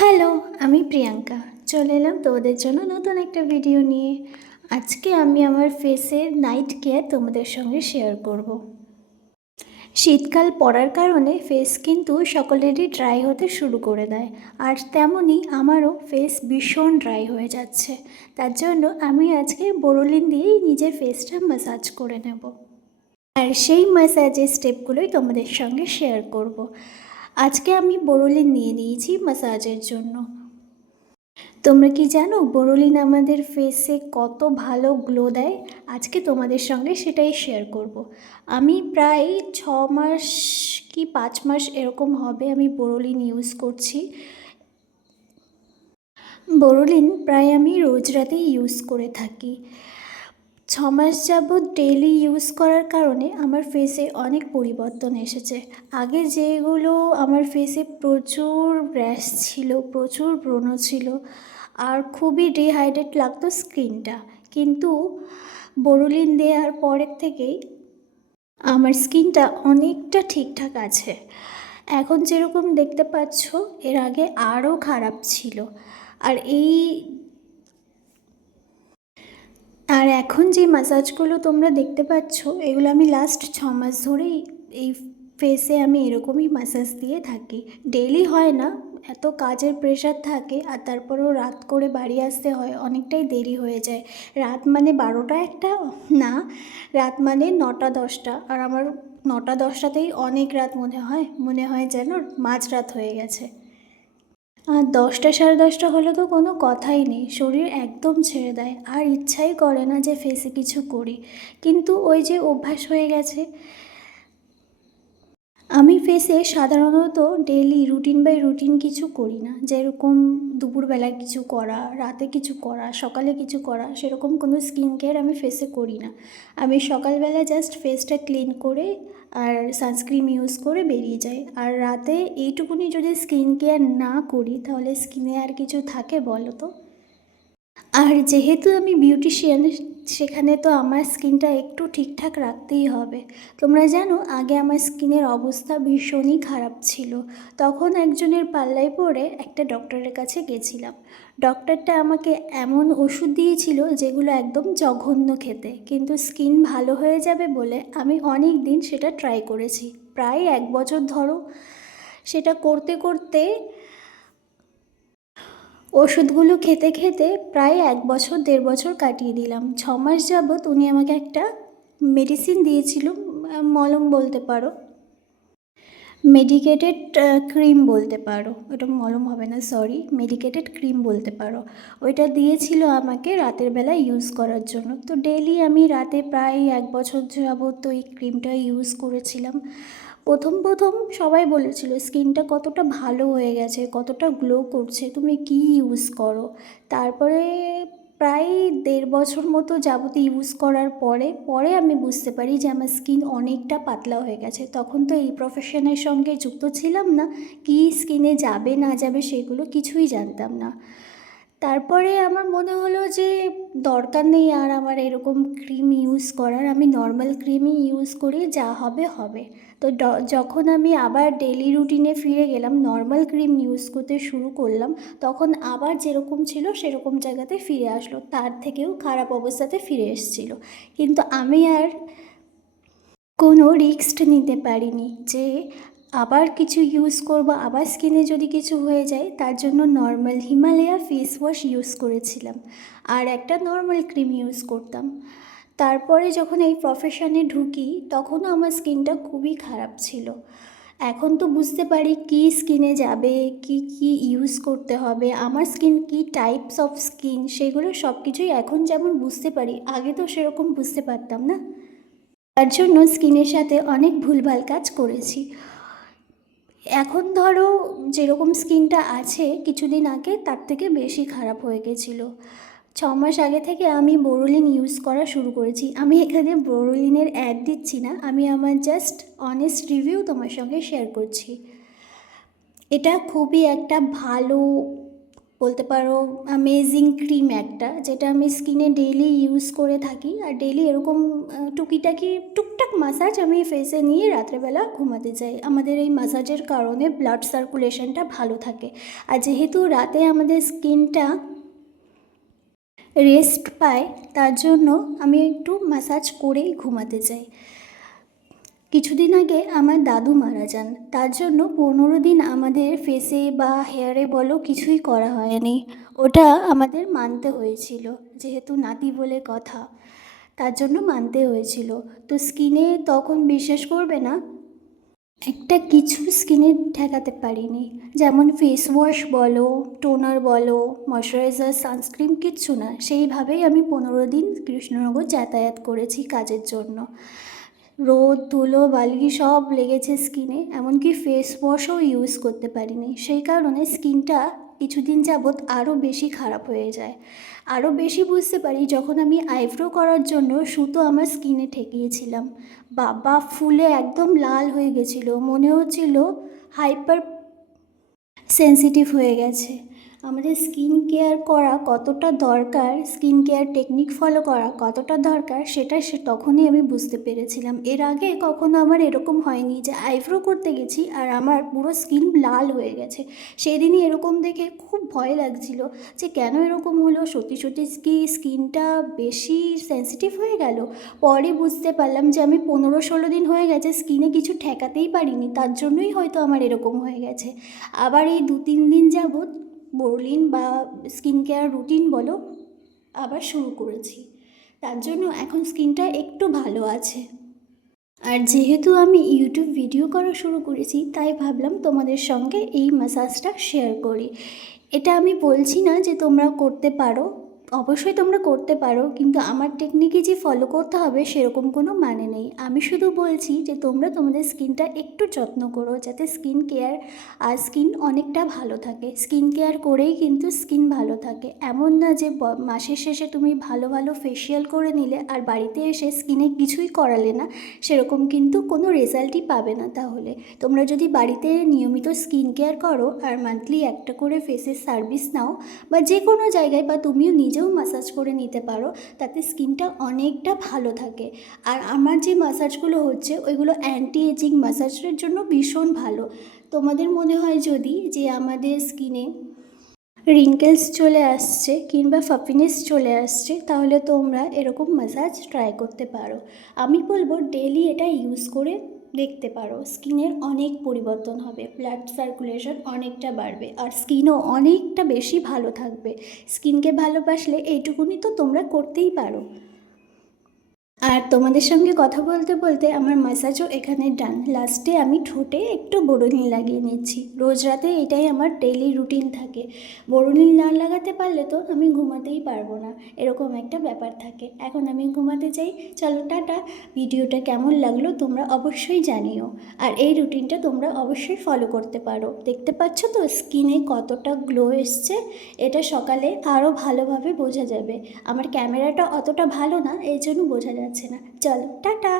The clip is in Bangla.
হ্যালো, আমি প্রিয়াঙ্কা। চলে এলাম তোমাদের জন্য নতুন একটা ভিডিও নিয়ে। আজকে আমি আমার ফেসের নাইট কেয়ার তোমাদের সঙ্গে শেয়ার করব। শীতকাল পড়ার কারণে ফেস কিন্তু সকলেরই ড্রাই হতে শুরু করে দেয়, আর তেমনই আমারও ফেস ভীষণ ড্রাই হয়ে যাচ্ছে। তার জন্য আমি আজকে বোরোলিন দিয়েই নিজের ফেসটা ম্যাসাজ করে নেব, আর সেই ম্যাসাজের স্টেপগুলোই তোমাদের সঙ্গে শেয়ার করব। আজকে আমি বোরোলিন নিয়ে নিয়েছি ম্যাসাজের জন্য। তোমরা কি জানো বোরোলিন আমাদের ফেসে কত ভালো গ্লো দেয়? আজকে তোমাদের সঙ্গে সেটাই শেয়ার করব। আমি প্রায় 6 মাস কি 5 মাস এরকম হবে আমি বোরোলিন ইউজ করছি। বোরোলিন প্রায় আমি রোজ রাতেই ইউজ করে থাকি। 6 মাস যাবৎ ডেইলি ইউজ করার কারণে আমার ফেসে অনেক পরিবর্তন এসেছে। আগে যেগুলো আমার ফেসে প্রচুর র্যাশ ছিল, প্রচুর ব্রণ ছিল, আর খুবই ডিহাইড্রেট লাগতো স্কিনটা, কিন্তু বোরোলিন দেওয়ার পরের থেকেই আমার স্কিনটা অনেকটা ঠিকঠাক আছে। এখন যেরকম দেখতে পাচ্ছ, এর আগে আরও খারাপ ছিল। আর এখন যে ম্যাসাজগুলো তোমরা দেখতে পাচ্ছ, এগুলো আমি লাস্ট 6 মাস ধরেই এই ফেসে আমি এরকমই ম্যাসাজ দিয়ে থাকি। ডেইলি হয় না, এত কাজের প্রেশার থাকে, আর তারপরেও রাত করে বাড়ি আসতে হয়, অনেকটাই দেরি হয়ে যায়। রাত মানে 12টা একটা না, রাত মানে 9টা 10টা, আর আমার 9টা 10টাতেই অনেক রাত মনে হয় যেন মাঝরাত হয়ে গেছে। আর 10টা 10:30 হলে তো কোনো কথাই নেই, শরীর একদম ছেড়ে দেয়, আর ইচ্ছাই করে না যে ফেসে কিছু করি, কিন্তু ওই যে অভ্যাস হয়ে গেছে। আমি ফেসে সাধারণত ডেইলি রুটিন বাই রুটিন কিছু করি না, যেরকম দুপুরবেলায় কিছু করা, রাতে কিছু করা, সকালে কিছু করা, সেরকম কোনো স্কিন কেয়ার আমি ফেসে করি না। আমি সকালবেলা জাস্ট ফেসটা ক্লিন করে আর সানস্ক্রিন ইউজ করে বেরিয়ে যাই, আর রাতে এইটুকুনি যদি স্কিন কেয়ার না করি তাহলে স্কিনে আর কিছু থাকে বলো তো? আর যেহেতু আমি বিউটিশিয়ান, সেখানে তো আমার স্কিনটা একটু ঠিকঠাক রাখতেই হবে। তোমরা জানো আগে আমার স্কিনের অবস্থা ভীষণই খারাপ ছিল। তখন একজনের পাল্লায় পড়ে একটা ডক্টরের কাছে গেছিলাম। ডক্টরটা আমাকে এমন ওষুধ দিয়েছিল যেগুলো একদম জঘন্য খেতে, কিন্তু স্কিন ভালো হয়ে যাবে বলে আমি অনেক দিন সেটা ট্রাই করেছি। প্রায় 1 বছর ধরো সেটা করতে করতে, ওষুধগুলো খেতে খেতে প্রায় 1 বছর 1.5 বছর কাটিয়ে দিলাম। 6 মাস যাবৎ উনি আমাকে একটা মেডিসিন দিয়েছিল, মলম বলতে পারো, মেডিকেটেড ক্রিম বলতে পারো, ওটা মলম হবে না, সরি, মেডিকেটেড ক্রিম বলতে পারো। ওইটা দিয়েছিল আমাকে রাতের বেলা ইউজ করার জন্য। তো ডেইলি আমি রাতে প্রায় 1 বছর যাবৎ তো এই ক্রিমটা ইউজ করেছিলাম। প্রথম প্রথম সবাই বলেছিল স্কিনটা কতটা ভালো হয়ে গেছে, কতটা গ্লো করছে, তুমি কি ইউজ করো। তারপরে প্রায় 1.5 বছর মতো যাবত ইউজ করার পরে পরে আমি বুঝতে পারি যে আমার স্কিন অনেকটা পাতলা হয়ে গেছে। তখন তো এই প্রফেশনের সঙ্গে যুক্ত ছিলাম না, কি স্কিনে যাবে না যাবে সেগুলো কিছুই জানতাম না। তারপরে আমার মনে হলো যে দরকার নেই আর আমার এরকম ক্রিম ইউজ করার, আমি নর্মাল ক্রিমই ইউজ করি, যা হবে হবে। তো যখন আমি আবার ডেইলি রুটিনে ফিরে গেলাম, নর্মাল ক্রিম ইউজ করতে শুরু করলাম, তখন আবার যেরকম ছিল সেরকম জায়গাতে ফিরে আসলো, তার থেকেও খারাপ অবস্থাতে ফিরে এসেছিলো। কিন্তু আমি আর কোনো রিস্ক নিতে পারিনি যে আবার কিছু ইউজ করব, আবার স্কিনে যদি কিছু হয়ে যায়। তার জন্য normal Himalaya face wash use করেছিলাম, আর একটা নর্মাল ক্রিম ইউজ করতাম। তারপরে যখন এই প্রফেশনে ঢুকি তখনও আমার স্কিনটা খুবই খারাপ ছিল। এখন তো বুঝতে পারি কী স্কিনে যাবে, কি কি ইউজ করতে হবে, আমার স্কিন কি টাইপস অফ স্কিন, সেগুলো সব কিছুই এখন যেমন বুঝতে পারি, আগে তো সেরকম বুঝতে পারতাম না। তার জন্য স্কিনের সাথে অনেক ভুলভাল কাজ করেছি। এখন ধরো যেরকম স্কিনটা আছে কিছুদিন আগে, তার থেকে বেশি খারাপ হয়ে গেছিলো। 6 মাস আগে থেকে আমি বোরোলিন ইউজ করা শুরু করেছি। আমি এখানে বোরোলিনের অ্যাড দিচ্ছি না, আমি আমার জাস্ট অনেস্ট রিভিউ তোমার সঙ্গে শেয়ার করছি। এটা খুবই একটা ভালো বলতে পারো অ্যামেজিং ক্রিম একটা, যেটা আমি স্কিনে ডেইলি ইউজ করে থাকি। আর ডেইলি এরকম টুকিটাকি টুকটাক মাসাজ আমি ফেসে নিয়ে রাত্রেবেলা ঘুমাতে যাই। আমাদের এই মাসাজের কারণে ব্লাড সার্কুলেশনটা ভালো থাকে। আর যেহেতু রাতে আমাদের স্কিনটা রেস্ট পায়, তার জন্য আমি একটু ম্যাসাজ করেই ঘুমাতে যাই। কিছুদিন আগে আমার দাদু মারা যান, তার জন্য 15 দিন আমাদের ফেসে বা হেয়ারে বলো কিছুই করা হয়নি। ওটা আমাদের মানতে হয়েছিল, যেহেতু নাতি বলে কথা, তার জন্য মানতে হয়েছিল। তো স্কিনে তখন বিশ্বাস করবে না, একটা কিছু স্কিনে ঠেকাতে পারিনি। যেমন ফেস ওয়াশ বলো, টোনার বলো, ময়শ্চারাইজার, সানস্ক্রিন, কিচ্ছু না। সেইভাবেই আমি 15 দিন কৃষ্ণনগর যাতায়াত করেছি কাজের জন্য। রোদ ধুলো বালি সব লেগেছে স্কিনে, এমনকি ফেস ওয়াশও ইউজ করতে পারিনি। সেই কারণে স্কিনটা কিছুদিন যাবৎ আরও বেশি খারাপ হয়ে যায়। আরও বেশি বুঝতে পারি যখন আমি আইব্রো করার জন্য সুতো আমার স্কিনে ঠেকিয়েছিলাম। বাবা, ফুলে একদম লাল হয়ে গেছিলো, মনে হচ্ছিল হাইপার সেন্সিটিভ হয়ে গেছে। আমাদের স্কিন কেয়ার করা কতটা দরকার, স্কিন কেয়ার টেকনিক ফলো করা কতটা দরকার, সেটা তখনই আমি বুঝতে পেরেছিলাম। এর আগে কখনো আমার এরকম হয়নি যে আইব্রো করতে গেছি আর আমার পুরো স্কিন লাল হয়ে গেছে। সেদিনই এরকম দেখে খুব ভয় লাগছিল যে কেন এরকম হলো, সত্যি সত্যি কি স্কিনটা বেশি সেন্সিটিভ হয়ে গেল। পরে বুঝতে পারলাম যে আমি 15-16 দিন হয়ে গেছে স্কিনে কিছু ঠেকাতেই পারিনি, তার জন্যই হয়তো আমার এরকম হয়ে গেছে। আবার এই 2-3 দিন যাবৎ বোরোলিন বা স্কিন কেয়ার রুটিন বলো আবার শুরু করেছি, তার জন্য এখন স্কিনটা একটু ভালো আছে। আর যেহেতু আমি ইউটিউব ভিডিও করা শুরু করেছি, তাই ভাবলাম তোমাদের সঙ্গে এই ম্যাসাজটা শেয়ার করি। এটা আমি বলছি না যে তোমরা করতে পারো, অবশ্যই তোমরা করতে পারো, কিন্তু আমার টেকনিকই যে ফলো করতে হবে সেরকম কোনো মানে নেই। আমি শুধু বলছি যে তোমরা তোমাদের স্কিনটা একটু যত্ন করো, যাতে স্কিন কেয়ার আর স্কিন অনেকটা ভালো থাকে। স্কিন কেয়ার করেই কিন্তু স্কিন ভালো থাকে। এমন না যে মাসের শেষে তুমি ভালো ভালো ফেসিয়াল করে নিলে আর বাড়িতে এসে স্কিনে কিছুই করালে না, সেরকম কিন্তু কোনো রেজাল্টই পাবে না। তাহলে তোমরা যদি বাড়িতে নিয়মিত স্কিন কেয়ার করো আর মান্থলি একটা করে ফেসের সার্ভিস নাও, বা যে কোনো জায়গায়, বা তুমিও নিজেও ম্যাসাজ করে নিতে পারো, তাতে স্কিনটা অনেকটা ভালো থাকে। আর আমার যে ম্যাসাজগুলো হচ্ছে ওইগুলো অ্যান্টি এজিং ম্যাসাজের জন্য ভীষণ ভালো। তোমাদের মনে হয় যদি যে আমাদের স্কিনে রিঙ্কেলস চলে আসছে কিংবা ফাফিনেস চলে আসছে, তাহলে তোমরা এরকম ম্যাসাজ ট্রাই করতে পারো। আমি বলবো ডেলি এটা ইউজ করে দেখতে পারো, স্কিনের অনেক পরিবর্তন হবে, ব্লাড সার্কুলেশন অনেকটা বাড়বে আর স্কিনও অনেকটা বেশি ভালো থাকবে। স্কিনকে ভালোবাসলে এইটুকুনি তো তোমরা করতেই পারো। আর তোমাদের সঙ্গে কথা বলতে বলতে আমার ম্যাসাজও এখানে ডান। লাস্টে আমি ঠোঁটে একটু বোরোলিন লাগিয়ে নিচ্ছি। রোজ রাতে এটাই আমার ডেইলি রুটিন থাকে। বোরোলিন না লাগাতে পারলে তো আমি ঘুমাতেই পারবো না, এরকম একটা ব্যাপার থাকে। এখন আমি ঘুমাতে যাই, চলো টাটা। ভিডিওটা কেমন লাগলো তোমরা অবশ্যই জানিও। আর এই রুটিনটা তোমরা অবশ্যই ফলো করতে পারো। দেখতে পাচ্ছ তো স্কিনে কতটা গ্লো এসছে, এটা সকালে আরও ভালোভাবে বোঝা যাবে। আমার ক্যামেরাটা অতটা ভালো না, এই জন্য বোঝা যাচ্ছে না। চলো টাটা।